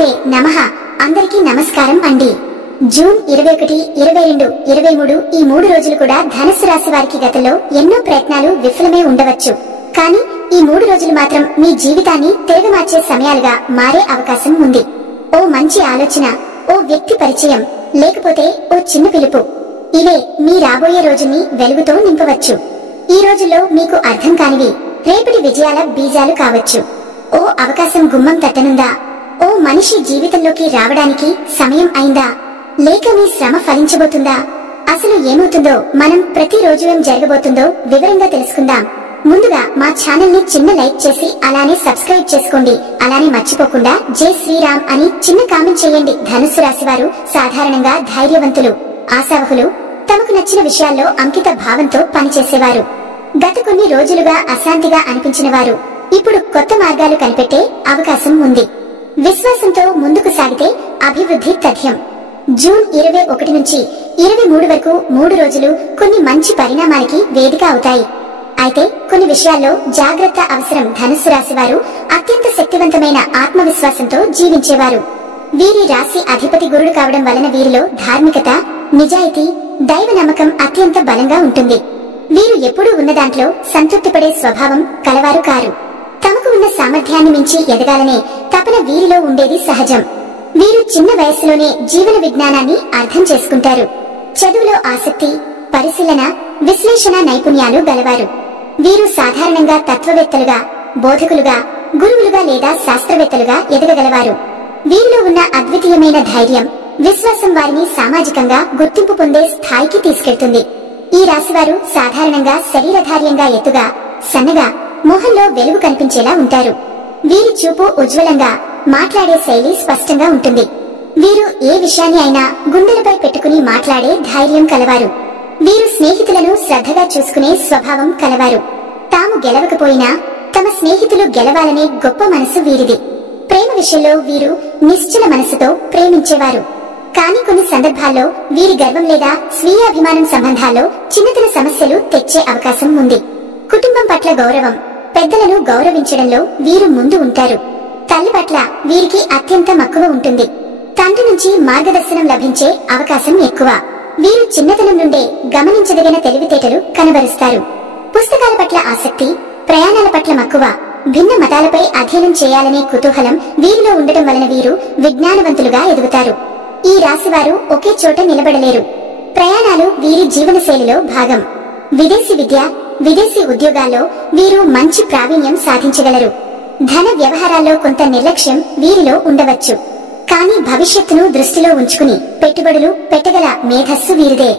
శ్రీమాత్రే నమః. అందరికీ నమస్కారం అండి. జూన్ 21, 22, 23 ఈ 3 రోజులు కూడా ధనుస్సు రాశి వారికి గతంలో ఎన్నో ప్రయత్నాలు విఫలమే ఉండవచ్చు. కానీ ఈ 3 రోజులు మాత్రం మీ జీవితాన్ని తిరగమార్చే సమయాలుగా మారే అవకాశం ఉంది. ఓ మంచి ఆలోచన, ఓ వ్యక్తి పరిచయం, లేకపోతే ఓ చిన్న పిలుపు, ఇవే మీ రాబోయే రోజుని వెలుగుతో నింపవచ్చు. ఈ రోజుల్లో మీకు అర్థం కానివి రేపటి విజయాల బీజాలు కావచ్చు. ఓ అవకాశం గుమ్మం తట్టనుందా? ఓ మనిషి జీవితంలోకి రావడానికి సమయం అయిందా? లేక మీ శ్రమ ఫలించబోతుందా? అసలు ఏమవుతుందో, మనం ప్రతిరోజు ఏం జరగబోతుందో వివరంగా తెలుసుకుందాం. ముందుగా మా ఛానల్ ని చిన్న లైక్ చేసి అలానే సబ్స్క్రైబ్ చేసుకోండి. అలానే మర్చిపోకుండా జై శ్రీరామ్ అని చిన్న కామెంట్ చేయండి. ధనుస్సు రాశి వారు సాధారణంగా ధైర్యవంతులు, ఆశావహులు, తమకు నచ్చిన విషయాల్లో అంకిత భావంతో పనిచేసేవారు. గత కొన్ని రోజులుగా అశాంతిగా అనిపించిన వారు ఇప్పుడు కొత్త మార్గాలు కనిపెట్టే అవకాశం ఉంది. విశ్వాసంతో ముందుకు సాగితే అభివృద్ధి తథ్యం. జూన్ 21 నుంచి 23 వరకు 3 రోజులు కొన్ని మంచి పరిణామాలకి వేదిక అవుతాయి. అయితే కొన్ని విషయాల్లో జాగ్రత్త అవసరం. ధనుస్సు రాశి వారు అత్యంత శక్తివంతమైన ఆత్మవిశ్వాసంతో జీవించేవారు. వీరి రాశి అధిపతి గురుడు కావడం వలన వీరిలో ధార్మికత, నిజాయితీ, దైవ నమ్మకం అత్యంత బలంగా ఉంటుంది. వీరు ఎప్పుడూ ఉన్న దాంట్లో సంతృప్తి పడే స్వభావం కలవారు కారు. తమకు ఉన్న సామర్థ్యాన్ని మించి ఎదగాలనే తపన వీరిలో ఉండేది సహజం. వీరు చిన్న వయస్సులోనే జీవన విజ్ఞానాన్ని అర్థం చేసుకుంటారు. చదువులో ఆసక్తి, పరిశీలన, విశ్లేషణ నైపుణ్యాలు గలవారు. వీరు సాధారణంగా తత్వవేత్తలుగా, బోధకులుగా, గురువులుగా లేదా శాస్త్రవేత్తలుగా ఎదగగలవారు. వీరిలో ఉన్న అద్వితీయమైన ధైర్యం, విశ్వాసం వారిని సామాజికంగా గుర్తింపు పొందే స్థాయికి తీసుకెళ్తుంది. ఈ రాశివారు సాధారణంగా శరీరధార్యంగా ఎత్తుగా, సన్నగా, మొహంలో వెలుగు కనిపించేలా ఉంటారు. వీరి చూపు ఉజ్వలంగా, మాట్లాడే శైలి స్పష్టంగా ఉంటుంది. వీరు ఏ విషయాన్ని అయినా గుండెలపై పెట్టుకుని మాట్లాడే ధైర్యం కలవారు. వీరు స్నేహితులను శ్రద్ధగా చూసుకునే స్వభావం కలవారు. తాము గెలవకపోయినా తమ స్నేహితులు గెలవాలనే గొప్ప మనసు వీరిది. ప్రేమ విషయంలో వీరు నిశ్చల మనసుతో ప్రేమించేవారు. కానీ కొన్ని సందర్భాల్లో వీరి గర్వం లేదా స్వీయ అభిమానం సంబంధాల్లో చిన్నతన సమస్యలు తెచ్చే అవకాశం ఉంది. కుటుంబం పట్ల గౌరవం, పెద్దలను గౌరవించడంలో వీరు ముందు ఉంటారు. తల్లి పట్ల వీరికి అత్యంత మక్కువ ఉంటుంది. తండ్రి నుంచి మార్గదర్శనం లభించే అవకాశం ఎక్కువ. వీరు చిన్నతనం నుండే గమనించదగిన తెలివితేటలు కనబరుస్తారు. పుస్తకాల పట్ల ఆసక్తి, ప్రయాణాల పట్ల మక్కువ, భిన్న మతాలపై అధ్యయనం చేయాలనే కుతూహలం వీరిలో ఉండటం వలన వీరు విజ్ఞానవంతులుగా ఎదుగుతారు. ఈ రాశివారు ఒకే చోట నిలబడలేరు. ప్రయాణాలు వీరి జీవనశైలిలో భాగం. విదేశీ విద్య, విదేశీ ఉద్యోగాల్లో వీరు మంచి ప్రావీణ్యం సాధించగలరు. ధన వ్యవహారాల్లో కొంత నిర్లక్ష్యం వీరిలో ఉండవచ్చు. కానీ భవిష్యత్తును దృష్టిలో ఉంచుకుని పెట్టుబడులు పెట్టగల మేధస్సు వీరిదే.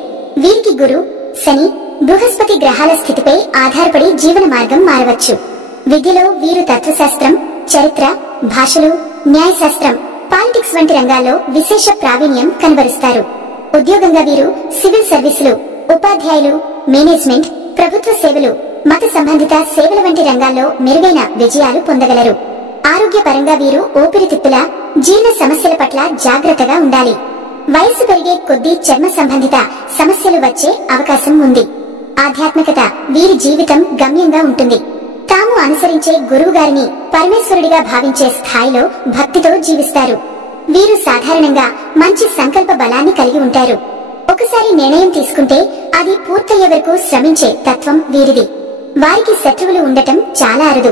వీరికి గురు, శని, బృహస్పతి గ్రహాల స్థితిపై ఆధారపడి జీవన మార్గం మారవచ్చు. విద్యలో వీరు తత్వశాస్త్రం, చరిత్ర, భాషలు, న్యాయశాస్త్రం, పాలిటిక్స్ వంటి రంగాల్లో విశేష ప్రావీణ్యం కనబరుస్తారు. ఉద్యోగంగా వీరు సివిల్ సర్వీసులు, ఉపాధ్యాయులు, మేనేజ్మెంట్, ప్రభుత్వ సేవలు, మత సంబంధిత సేవల వంటి రంగాల్లో మెరుగైన విజయాలు పొందగలరు. ఆరోగ్యపరంగా వీరు ఊపిరితిత్తుల, జీర్ణ సమస్యల పట్ల జాగ్రత్తగా ఉండాలి. వయస్సు పెరిగే కొద్దీ చర్మ సంబంధిత సమస్యలు వచ్చే అవకాశం ఉంది. ఆధ్యాత్మికత వీరి జీవితం గమ్యంగా ఉంటుంది. తాము అనుసరించే గురువు గారిని పరమేశ్వరుడిగా భావించే స్థాయిలో భక్తితో జీవిస్తారు. వీరు సాధారణంగా మంచి సంకల్ప బలాన్ని కలిగి ఉంటారు. ఒకసారి నిర్ణయం తీసుకుంటే అది పూర్తయ్యే వరకు శ్రమించే తత్వం వీరిది. వారికి శత్రువులు ఉండటం చాలా అరుదు.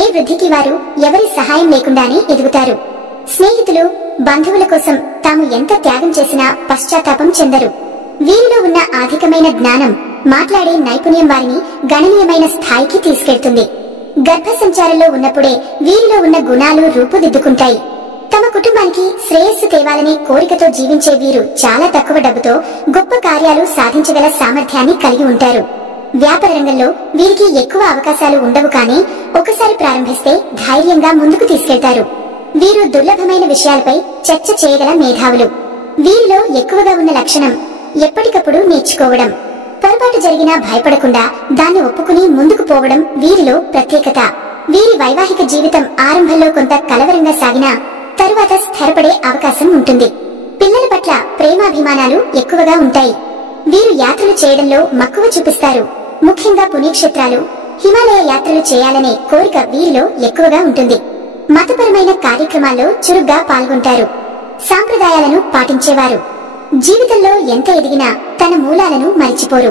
ఏ వృద్ధికి వారు ఎవరి సహాయం లేకుండానే ఎదుగుతారు. స్నేహితులు, బంధువుల కోసం తాము ఎంత త్యాగం చేసినా పశ్చాత్తాపం చెందరు. వీరిలో ఉన్న అధికమైన జ్ఞానం, మాట్లాడే నైపుణ్యం వారిని గణనీయమైన స్థాయికి తీసుకెళ్తుంది. గర్భ సంచారంలో ఉన్నప్పుడే వీరిలో ఉన్న గుణాలు రూపుదిద్దుకుంటాయి. తమ కుటుంబానికి శ్రేయస్సు తేవాలనే కోరికతో జీవించే వీరు చాలా తక్కువ డబ్బుతో గొప్ప కార్యాలు సాధించగల సామర్థ్యాన్ని కలిగి ఉంటారు. వ్యాపార రంగంలో వీరికి ఎక్కువ అవకాశాలు ఉండవు, కానీ ఒకసారి ప్రారంభిస్తే ధైర్యంగా ముందుకు తీసుకెళ్తారు. వీరు దుర్లభమైన విషయాలపై చర్చ చేయగల మేధావులు. వీరిలో ఎక్కువగా ఉన్న లక్షణం ఎప్పటికప్పుడు నేర్చుకోవడం. పొరపాటు జరిగినా భయపడకుండా దాన్ని ఒప్పుకుని ముందుకు పోవడం వీరిలో ప్రత్యేకత. వీరి వైవాహిక జీవితం ఆరంభంలో కొంత కలవరంగా సాగినా తరువాత స్థిరపడే అవకాశం ఉంటుంది. పిల్లల పట్ల ప్రేమాభిమానాలు ఎక్కువగా ఉంటాయి. వీరు యాత్రలు చేయడంలో మక్కువ చూపిస్తారు. ముఖ్యంగా పుణ్యక్షేత్రాలు, హిమాలయ యాత్రలు చేయాలనే కోరిక వీరిలో ఎక్కువగా ఉంటుంది. మతపరమైన కార్యక్రమాల్లో చురుగ్గా పాల్గొంటారు. సాంప్రదాయాలను పాటించేవారు. జీవితంలో ఎంత ఎదిగినా తన మూలాలను మరిచిపోరు.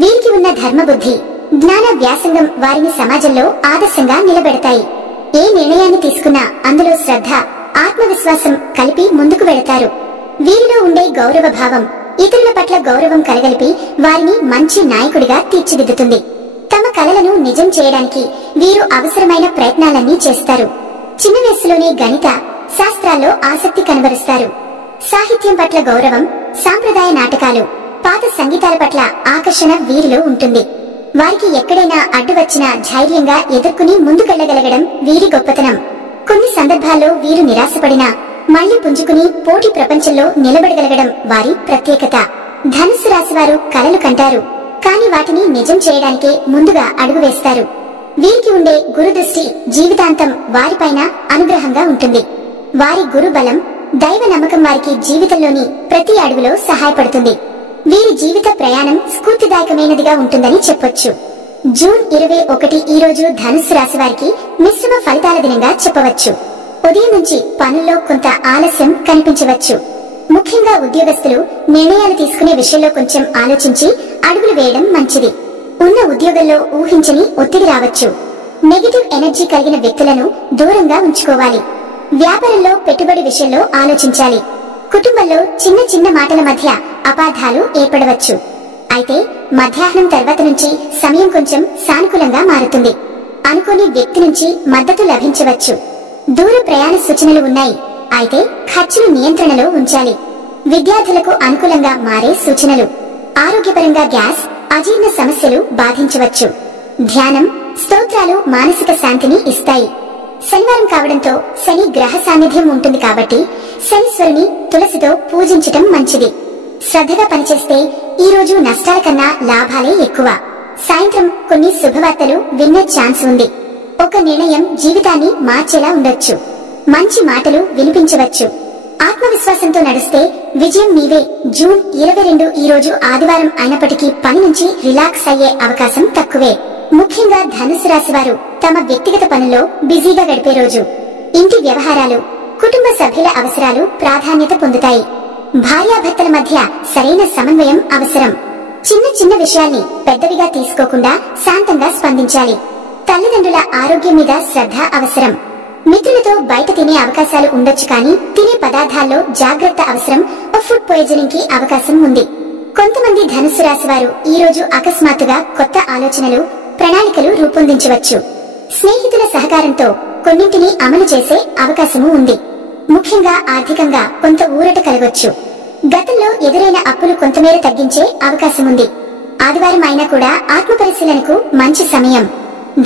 వీరికి ఉన్న ధర్మబుద్ధి, జ్ఞాన వ్యాసంగం వారిని సమాజంలో ఆదర్శంగా నిలబెడతాయి. ఏ నిర్ణయాన్ని తీసుకున్నా అందులో శ్రద్ధ, ఆత్మవిశ్వాసం కలిపి ముందుకు వెళతారు. వీరిలో ఉండే గౌరవ భావం ఇతరుల పట్ల గౌరవం కలగలిపి వారిని మంచి నాయకుడిగా తీర్చిదిద్దుతుంది. తమ కలలను నిజం చేయడానికి వీరు అవసరమైన ప్రయత్నాలన్నీ చేస్తారు. చిన్న వయస్సులోనే గణిత శాస్త్రాల్లో ఆసక్తి కనబరుస్తారు. సాహిత్యం పట్ల గౌరవం, సాంప్రదాయ నాటకాలు, పాత సంగీతాల పట్ల ఆకర్షణ వీరిలో ఉంటుంది. వారికి ఎక్కడైనా అడ్డు వచ్చినా ధైర్యంగా ఎదుర్కొని ముందుకెళ్లగలగడం వీరి గొప్పతనం. కొన్ని సందర్భాల్లో వీరు నిరాశపడినా మళ్లీ పుంజుకుని పోటీ ప్రపంచంలో నిలబడగలగడం వారి ప్రత్యేకత. ధనుస్సు రాశి వారు కలలు కంటారు, కానీ వాటిని నిజం చేయడానికే ముందుగా అడుగు వేస్తారు. వీరికి ఉండే గురు దృష్టి జీవితాంతం వారిపైన అనుగ్రహంగా ఉంటుంది. వారి గురు బలం, దైవ నమ్మకం వారికి జీవితంలోని ప్రతి అడుగులో సహాయపడుతుంది. వీరి జీవిత ప్రయాణం స్ఫూర్తిదాయకమైనదిగా ఉంటుందని చెప్పొచ్చు. జూన్ 21 ఈ రోజు ధనుస్సు రాశి వారికి మిశ్రమ ఫలితాల దినంగా చెప్పవచ్చు. ఉదయం నుంచి పనుల్లో కొంత ఆలస్యం కనిపించవచ్చు. ముఖ్యంగా ఉద్యోగస్తులు నిర్ణయాలు తీసుకునే విషయంలో కొంచెం ఆలోచించి అడుగులు వేయడం మంచిది. ఉన్న ఉద్యోగంలో ఊహించని ఒత్తిడి రావచ్చు. నెగటివ్ ఎనర్జీ కలిగిన వ్యక్తులను దూరంగా ఉంచుకోవాలి. వ్యాపారంలో పెట్టుబడి విషయంలో ఆలోచించాలి. కుటుంబంలో చిన్న చిన్న మాటల మధ్య అపార్థాలు ఏర్పడవచ్చు. అయితే మధ్యాహ్నం తర్వాత నుంచి సమయం కొంచెం సానుకూలంగా మారుతుంది. అనుకోని వ్యక్తి నుంచి మద్దతు లభించవచ్చు. దూర ప్రయాణ సూచనలు ఉన్నాయి. అయితే ఖర్చులు నియంత్రణలో ఉంచాలి. విద్యార్థులకు అనుకూలంగా మారే సూచనలు. ఆరోగ్యపరంగా గ్యాస్, అజీర్ణ సమస్యలు బాధించవచ్చు. ధ్యానం, స్తోత్రాలు మానసిక శాంతిని ఇస్తాయి. శనివారం కావడంతో శని గ్రహ సాన్నిధ్యం ఉంటుంది కాబట్టి శనీశ్వరుని తులసితో పూజించటం మంచిది. శ్రద్ధగా పనిచేస్తే ఈ రోజు నష్టాల కన్నా లాభాలే ఎక్కువ. సాయంత్రం కొన్ని శుభవార్తలు వినే ఛాన్స్ ఉంది. ఒక నిర్ణయం జీవితాన్ని మార్చేలా ఉండొచ్చు. మంచి మాటలు వినిపించవచ్చు. ఆత్మవిశ్వాసంతో నడిస్తే విజయం మీవే. జూన్ 22 ఈ రోజు ఆదివారం అయినప్పటికీ పని నుంచి రిలాక్స్ అయ్యే అవకాశం తక్కువే. ముఖ్యంగా ధనుసు రాశి వారు తమ వ్యక్తిగత పనుల్లో బిజీగా గడిపే రోజు. ఇంటి వ్యవహారాలు, కుటుంబ సభ్యుల అవసరాలు ప్రాధాన్యత పొందుతాయి. భార్యాభర్తల మధ్య సరైన సమన్వయం అవసరం. చిన్న చిన్న విషయాల్ని పెద్దవిగా తీసుకోకుండా శాంతంగా స్పందించాలి. తల్లిదండ్రుల ఆరోగ్యం మీద శ్రద్ధ అవసరం. మిత్రులతో బయట తినే అవకాశాలు ఉండొచ్చు, కానీ తినే పదార్థాల్లో జాగ్రత్త అవసరం. ఫుడ్ పాయిజనింగ్ కి అవకాశం ఉంది. కొంతమంది ధనుసు రాశి వారు ఈ రోజు అకస్మాత్తుగా కొత్త ఆలోచనలు, ప్రణాళికలు రూపొందించవచ్చు. స్నేహితుల సహకారంతో కొన్నింటిని అమలు చేసే అవకాశము ఉంది. ముఖ్యంగా ఆర్థికంగా కొంత ఊరట కలగొచ్చు. గతంలో ఎదురైన అప్పులు కొంతమేర తగ్గించే అవకాశముంది. ఆదివారం అయినా కూడా ఆత్మ పరిశీలనకు మంచి సమయం.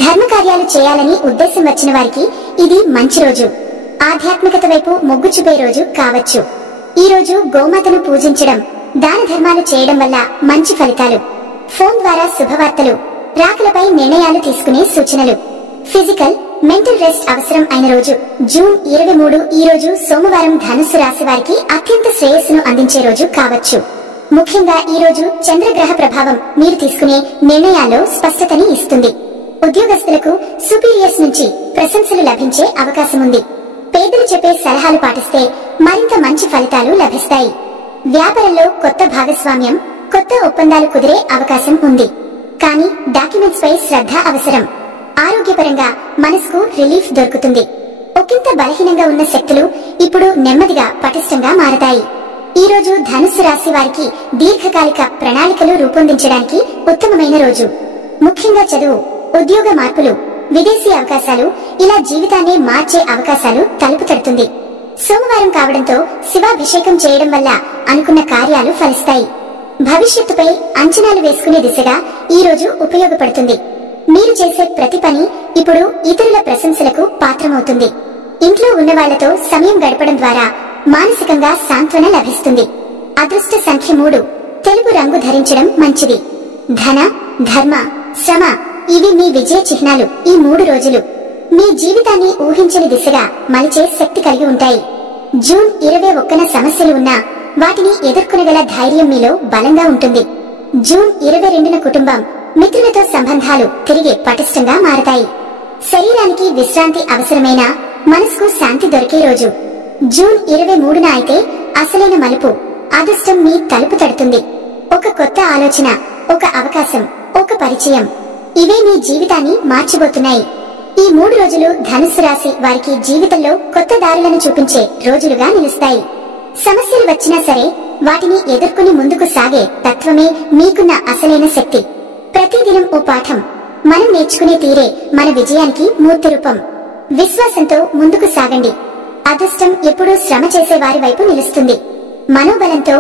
ధర్మ కార్యాలు చేయాలని ఉద్దేశం వచ్చిన వారికి ఇది మంచి రోజు. ఆధ్యాత్మికత వైపు మొగ్గు చూపే రోజు కావచ్చు. ఈ రోజు గోమాతను పూజించడం, దాన ధర్మాలు చేయడం వల్ల మంచి ఫలితాలు. ఫోన్ ద్వారా శుభవార్తలు, రాకలపై నిర్ణయాలు తీసుకునే సూచనలు. ఫిజికల్, మెంటల్ రెస్ట్ అవసరం అయిన రోజు. జూన్ 23 ఈ రోజు సోమవారం ధనుస్సు రాశి వారికి అత్యంత శ్రేయస్సును అందించే రోజు కావచ్చు. ముఖ్యంగా ఈ రోజు చంద్రగ్రహ ప్రభావం మీరు తీసుకునే నిర్ణయాల్లో స్పష్టతని ఇస్తుంది. ఉద్యోగస్తులకు సుపీరియర్స్ నుంచి ప్రశంసలు లభించే అవకాశముంది. పేదలు చెప్పే సలహాలు పాటిస్తే మరింత మంచి ఫలితాలు లభిస్తాయి. వ్యాపారంలో కొత్త భాగస్వామ్యం, కొత్త ఒప్పందాలు కుదిరే అవకాశం ఉంది. కానీ డాక్యుమెంట్స్ పై శ్రద్ధ అవసరం. ఆరోగ్యపరంగా మనసుకు రిలీఫ్ దొరుకుతుంది. ఒకంత బలహీనంగా ఉన్న శక్తులు ఇప్పుడు నెమ్మదిగా పటిష్టంగా మారతాయి. ఈ రోజు ధనుస్సు రాశి వారికి దీర్ఘకాలిక ప్రణాళికలు రూపొందించడానికి ఉత్తమమైన రోజు. ముఖ్యంగా చదువు, ఉద్యోగ మార్పులు, విదేశీ అవకాశాలు, ఇలా జీవితాన్ని మార్చే అవకాశాలు తలుపు తడుతుంది. సోమవారం కావడంతో శివాభిషేకం చేయడం వల్ల అనుకున్న కార్యాలు ఫలిస్తాయి. భవిష్యత్తుపై అంచనాలు వేసుకునే దిశగా ఈ రోజు ఉపయోగపడుతుంది. మీరు చేసే ప్రతి పని ఇప్పుడు ఇతరుల ప్రశంసలకు పాత్రమవుతుంది. ఇంట్లో ఉన్న వాళ్లతో సమయం గడపడం ద్వారా మానసికంగా సాంత్వన లభిస్తుంది. అదృష్ట సంఖ్య 3. తెలుపు రంగు ధరించడం మంచిది. ధన, ధర్మ, శ్రమ ఇవి మీ విజయ చిహ్నాలు. ఈ 3 రోజులు మీ జీవితాన్ని ఊహించని దిశగా మలిచే శక్తి కలిగి ఉంటాయి. జూన్ 21న సమస్యలు ఉన్నా వాటిని ఎదుర్కొనగల ధైర్యం మీలో బలంగా ఉంటుంది. జూన్ 22న కుటుంబం, మిత్రులతో సంబంధాలు తిరిగి పటిష్టంగా మారతాయి. శరీరానికి విశ్రాంతి అవసరమైన మనసుకు శాంతి దొరికే రోజు. జూన్ 23న అయితే అసలైన మలుపు, అదృష్టం మీ తలుపు తడుతుంది. ఒక కొత్త ఆలోచన, ఒక అవకాశం, ఒక పరిచయం, ఇవే మీ జీవితాన్ని మార్చిపోతున్నాయి. ఈ 3 రోజులు ధనుస్సు రాశి వారికి జీవితంలో కొత్త దారులను చూపించే రోజులుగా నిలుస్తాయి. సమస్యలు వచ్చినా సరే వాటిని ఎదుర్కొని ముందుకు సాగే తత్వమే మీకున్న అసలైన శక్తి. ప్రతిదినం ఓ పాఠం. మనం నేర్చుకునే తీరే మన విజయానికి మూర్తి రూపం. విశ్వాసంతో ముందుకు సాగండి. అదృష్టం ఎప్పుడూ శ్రమ చేసే వారి వైపు నిలుస్తుంది. మనోబలంతో,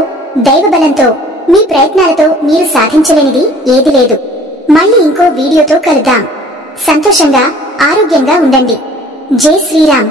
దైవబలంతో, మీ ప్రయత్నాలతో మీరు సాధించలేనిది ఏది లేదు. మళ్ళీ ఇంకో వీడియోతో కలుద్దాం. సంతోషంగా, ఆరోగ్యంగా ఉండండి. జై శ్రీరామ్.